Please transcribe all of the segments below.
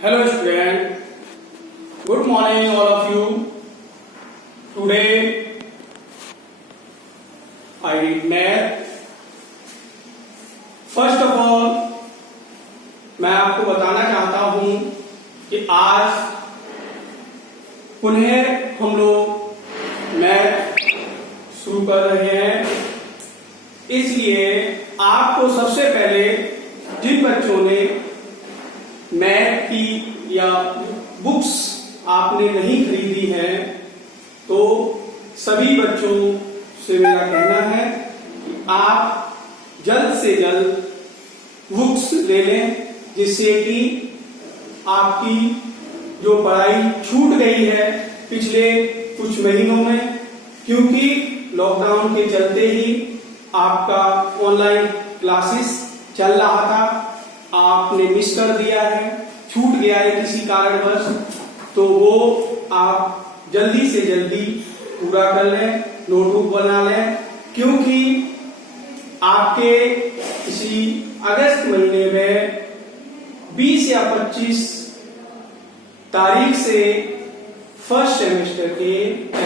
Hello student, good morning all of you. Today I read math. First of all मैं आपको बताना चाहता हूं कि आज पुनः हम लोग मैथ शुरू कर रहे हैं, इसलिए आपको सबसे पहले जिन बच्चों ने मैथ की या बुक्स आपने नहीं खरीदी है तो सभी बच्चों से मेरा कहना है कि आप जल्द से जल्द बुक्स ले लें, जिससे कि आपकी जो पढ़ाई छूट गई है पिछले कुछ महीनों में, क्योंकि लॉकडाउन के चलते ही आपका ऑनलाइन क्लासेस चल रहा था, आपने मिस कर दिया है, छूट गया है किसी कारणवश, तो वो आप जल्दी से जल्दी पूरा कर लें, नोटबुक बना लें, क्योंकि आपके इसी अगस्त महीने में 20 या 25 तारीख से फर्स्ट सेमेस्टर के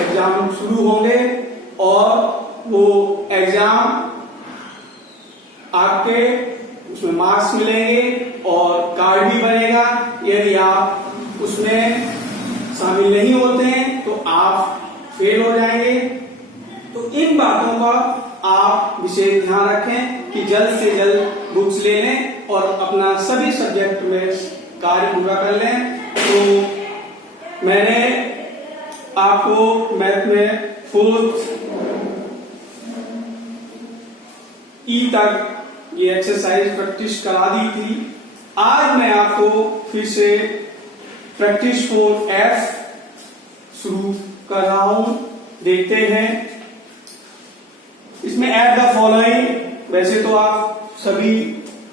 एग्जाम शुरू होंगे और वो एग्जाम आपके उसमें मार्क्स मिलेंगे और कार्ड भी बनेगा। यदि आप उसमें शामिल नहीं होते हैं तो आप फेल हो जाएंगे। तो इन बातों का आप विशेष ध्यान रखें कि जल्द से जल्द बुक्स ले लें और अपना सभी सब्जेक्ट में कार्य पूरा कर लें। तो मैंने आपको मैथ में 4th ई तक ये एक्सरसाइज प्रैक्टिस करा दी थी। आज मैं आपको फिर से प्रैक्टिस 4F शुरू कर रहा हूं, देखते हैं। इसमें ऐड द फॉलोइंग वैसे तो आप सभी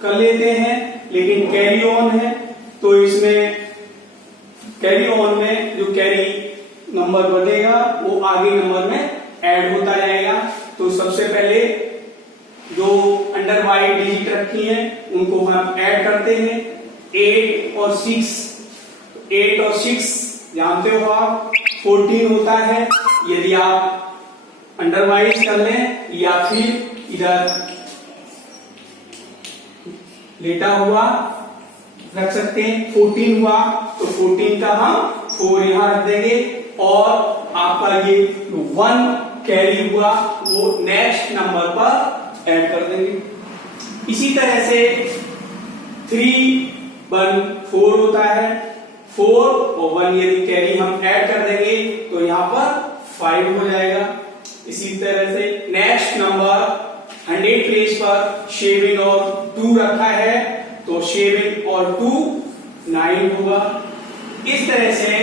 कर लेते हैं, लेकिन कैरी ऑन है तो इसमें कैरी ऑन में जो कैरी नंबर बनेगा वो आगे नंबर में ऐड होता जाएगा। तो सबसे पहले जो अंडर वाई डिजिट रखी हैं उनको हम ऐड करते हैं, 8 और 6। 8 और 6 जानते हो आप 14 होता है। यदि आप अंडरवाइज कर लें या फिर इधर लेटा हुआ रख सकते हैं, 14 हुआ तो 14 का हम 4 यहां रख देंगे और आपका ये 1 कैरी हुआ वो नेक्स्ट नंबर पर ऐड कर देंगे। इसी तरह से 3 1 4 होता है, 4 और 1 यदि कैरी हम ऐड कर देंगे तो यहां पर 5 हो जाएगा। इसी तरह से नेक्स्ट नंबर 100 प्लेस पर 7 और 2 रखा है तो 7 और 2 9 होगा। इस तरह से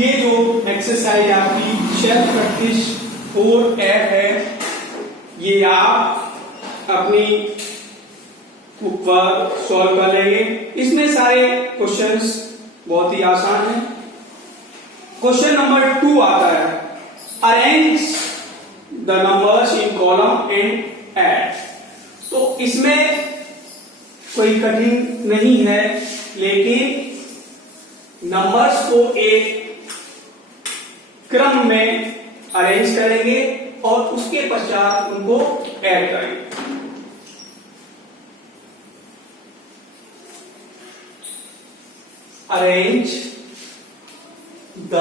ये जो एक्सरसाइज आपकी सेल्फ प्रैक्टिस 4F है, ये आप अपनी बुक पर सॉल्व कर लेंगे। इसमें सारे क्वेश्चंस बहुत ही आसान हैं। क्वेश्चन नंबर 2 आता है, arrange the numbers in column and add. तो इसमें कोई कठिन नहीं है, लेकिन नंबर्स को एक क्रम में अरेंज करेंगे और उसके पश्चात उनको ऐड करेंगे। Arrange the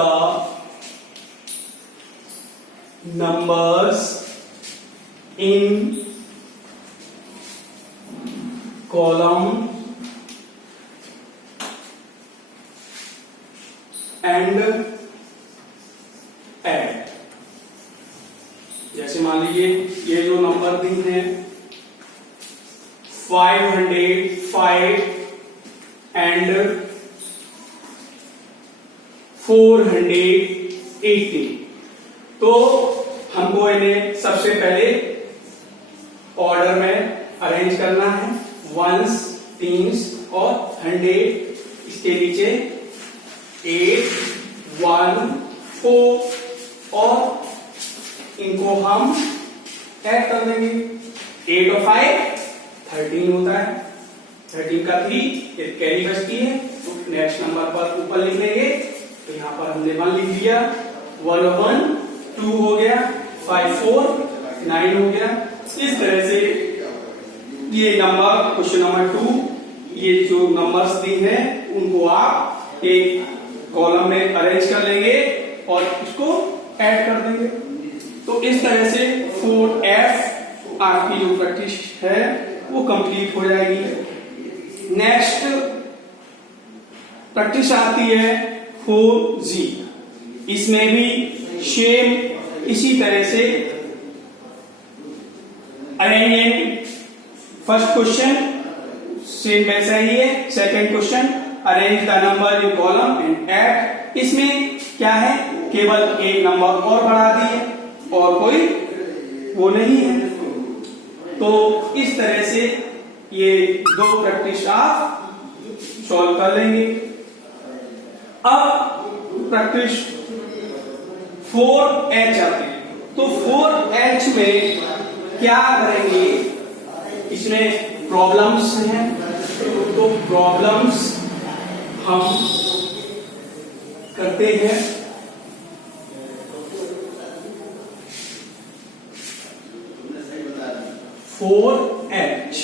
numbers in column and add. जैसे मान लीजिए ये जो नंबर दी है 505 एंड 480, तो हमको इन्हें सबसे पहले ऑर्डर में अरेंज करना है, 1s 3s और 100, इसके नीचे 8 1 4 और इनको हम ऐड कर देंगे। 8 और 5 13 होता है। 13 का 3 एक कैरी बचती है, तो नेक्स्ट नंबर पर ऊपर लिख लेंगे। तो यहाँ पर हमने 1 लिख दिया, 1 1 2 हो गया, 5 4 9 हो गया। इस तरह से ये नंबर क्वेश्चन नंबर 2, ये जो नंबर्स दी हैं उनको आप एक कॉलम में अरेंज कर लेंगे और इसको ऐड कर देंगे। तो इस तरह से 4F आपकी जो प्रैक्टिस है वो कंप्लीट हो जाएगी। नेक्स्ट प्रैक्टिस आती है 4G। इसमें भी सेम इसी तरह से अरेंज। फर्स्ट क्वेश्चन सेम वैसा ही है। Second question arrange the number in column and add. इसमें क्या है, केवल एक नंबर और बढ़ा दिए और कोई वो नहीं है। तो इस तरह से ये 2 प्रैक्टिस आप सॉल्व कर लेंगे। अब प्रैक्टिस 4H आती है। तो 4H में क्या करेंगे, इसमें प्रॉब्लम्स हैं, तो प्रॉब्लम्स हम करते हैं। H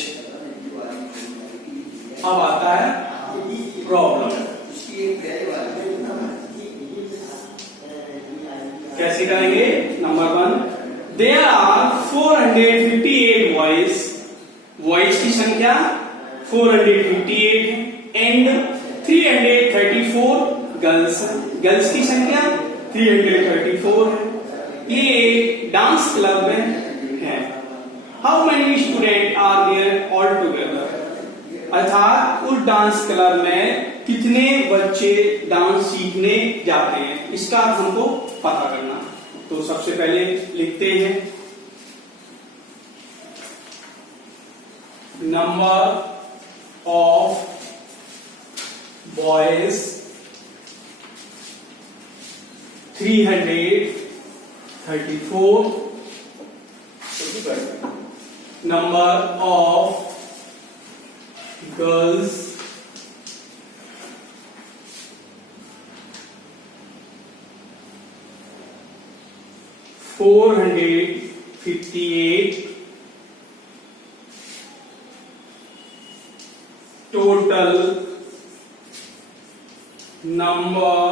अब आता है प्रॉब्लम। कैसे करेंगे? Number 1, there are 458 boys. Boys की संख्या 458 एंड 334 गर्ल्स। गर्ल्स की संख्या 334 है। ये एक डांस क्लब में है। How many student are there all together? अर्थात उस डांस क्लब में कितने बच्चे डांस सीखने जाते हैं, इसका हमको पता करना। तो सबसे पहले लिखते हैं number of boys 334, number of girls 458, total number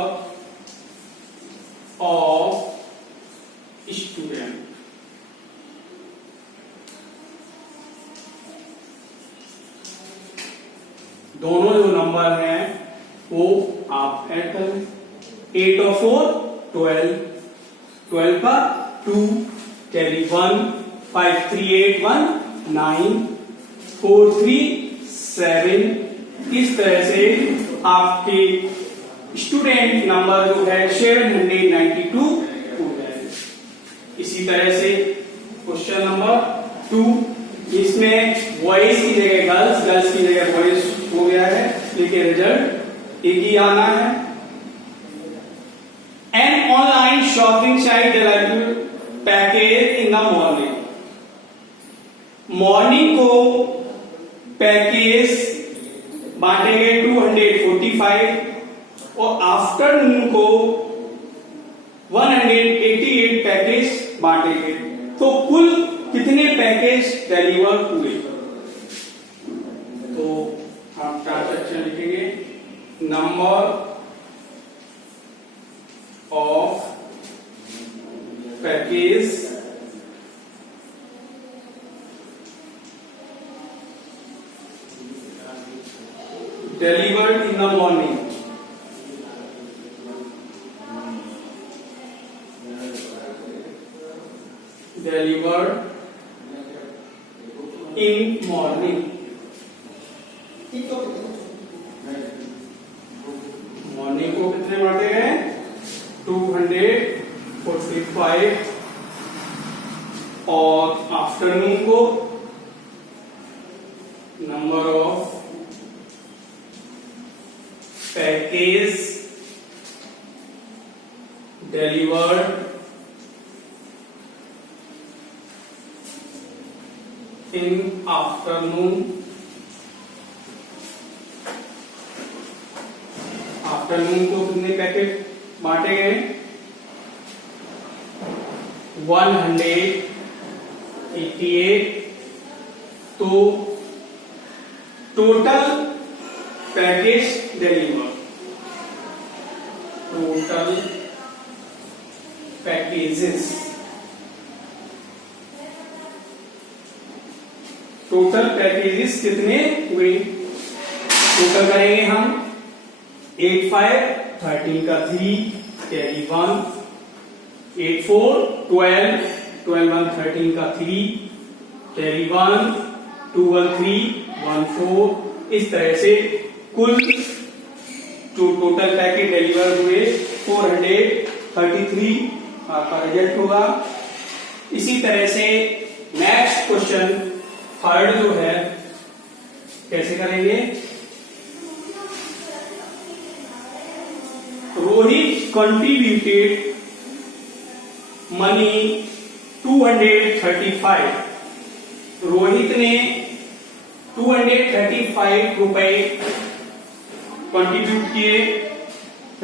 of student। दोनों जो नंबर हैं वो आप ऐड कर लें। 8 और 4 12, 12 का 2 कैरी 1, 5 3 8 1 9, 4 3 7। इस तरह से आपके स्टूडेंट नंबर जो है 792 हो जाए। इसी तरह से क्वेश्चन नंबर 2, इसमें बॉयज की जगह गर्ल्स, गर्ल्स की जगह बॉयज हो गया है, लेकिन रिजल्ट एक ही आना है। An online shopping site deliver package in the morning. Morning को पैकेज बांटे गए 245 और आफ्टरनून को 188 पैकेज बांटे गए। तो कुल कितने पैकेज डिलीवर हुए? तो हम ट्रांजैक्शन लिखेंगे number of package delivered in the morning। Delivered in morning। Morning को कितने बांटे गए? 245 और आफ्टरनून को number of package delivered in afternoon afternoon को कितने पैकेट बांटे गए? 188। तो total package deliver, total packages, total packages कितने हुए? टोटल करेंगे हम 8 5 13 का 3 कैरी 1, 8 4 12 12 1 13 का 3 कैरी 1, 2 1 3 1 4। इस तरह से कुल जो टोटल पैकेट डिलीवर हुए 433 आपका रिजल्ट होगा। इसी तरह से नेक्स्ट क्वेश्चन थर्ड जो है कैसे करेंगे? Rohit contributed money 235। रोहित ने 235 रुपए कंट्रीब्यूट किए।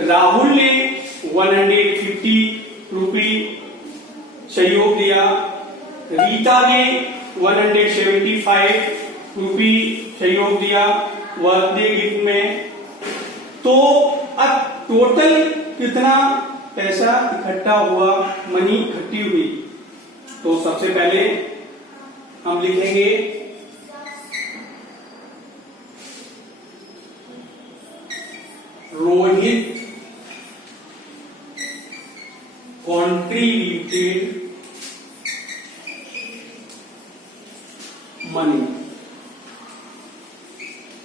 राहुल ने 150 रुपी सहयोग दिया। रीता ने 175 रुपी सहयोग दिया बर्थडे गिफ्ट में। तो अब टोटल कितना पैसा इकट्ठा हुआ, मनी इकट्ठी हुई? तो सबसे पहले हम लिखेंगे रोहित contributed मनी।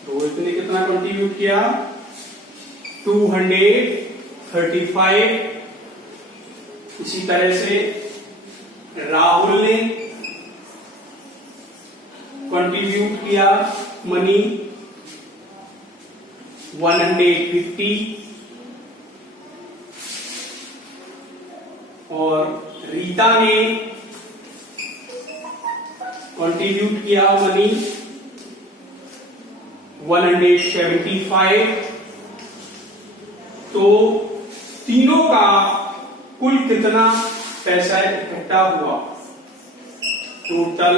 रोहित ने कितना कंट्रीब्यूट किया? 235। इसी तरह से राहुल ने कंट्रीब्यूट किया मनी 150 और रीता ने कंट्रीब्यूट किया मनी 175। तो तीनों का कुल कितना पैसा इकट्ठा हुआ? टोटल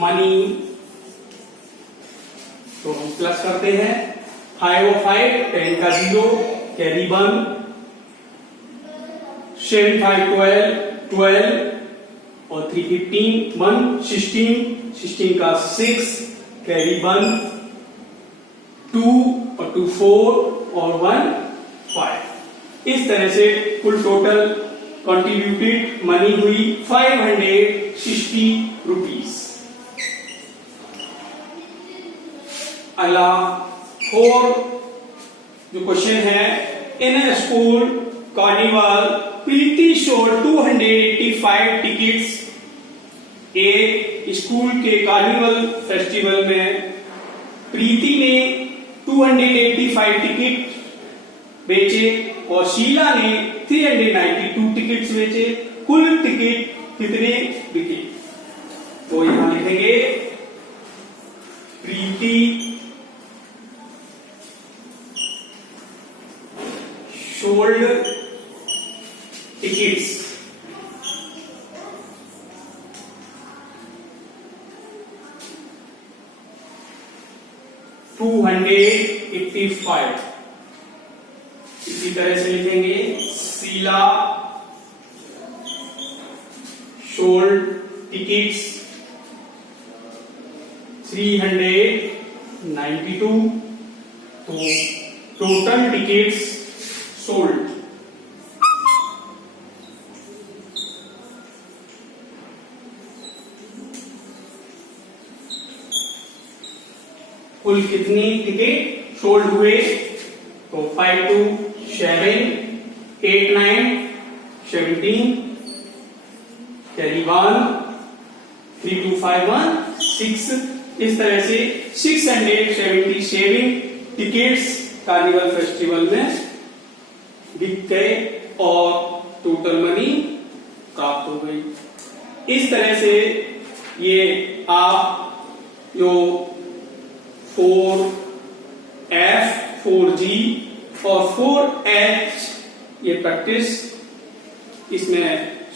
मनी, तो हम प्लस करते हैं 5 और 5 10 का 0 कैरी 1, 7 5 12 12 और 3 15 1 16 16 का 6 कैरी 1, 2 और 2 4 और 1 5। इस तरह से कुल टोटल कंट्रीब्यूटेड मनी हुई 560 रुपीस। अगला 4 जो क्वेश्चन है, इन ए स्कूल कार्निवल प्रीति सोल्ड 285 टिकट्स। एक स्कूल के कार्निवल फेस्टिवल में प्रीति ने 285 टिकट बेचे और शीला ने 392 टिकट्स बेचे। कुल टिकट कितने बिके? तो यहां लिखेंगे प्रीति सोल्ड टिकट्स 285। इसी तरह से लिखेंगे शीला सोल्ड टिकट्स 392। तो टोटल टिकट्स सोल्ड कुल कितनी टिकट सोल्ड हुए? तो 5 2 7 8 9 17 कैरी 1 3 2 5 1 6। इस तरह से 677 टिकट्स कार्निवल फेस्टिवल में बिक गए और टोटल मनी प्राप्त हो गई। इस तरह से ये आप जो 4F 4G और 4H ये प्रैक्टिस इसमें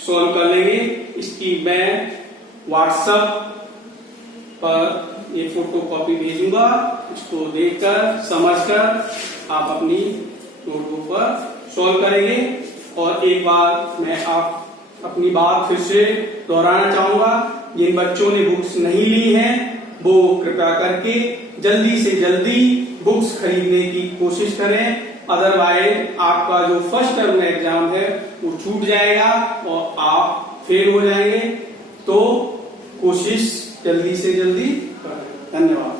सॉल्व कर लेंगे। इसकी मैं व्हाट्सएप पर ये फोटो कॉपी भेजूंगा, इसको देखकर समझकर आप अपनी नोटबुक पर सॉल्व करेंगे। और एक बार मैं आप अपनी बात फिर से दोहराना चाहूंगा, जिन बच्चों ने बुक्स नहीं ली हैं वो कृपया करके जल्दी से जल्दी बुक्स खरीदने की कोशिश करें, अदरवाइज आपका जो फर्स्ट टर्म एग्जाम है वो छूट जाएगा और आप फेल हो जाएंगे। तो कोशिश जल्दी से जल्दी करें। धन्यवाद।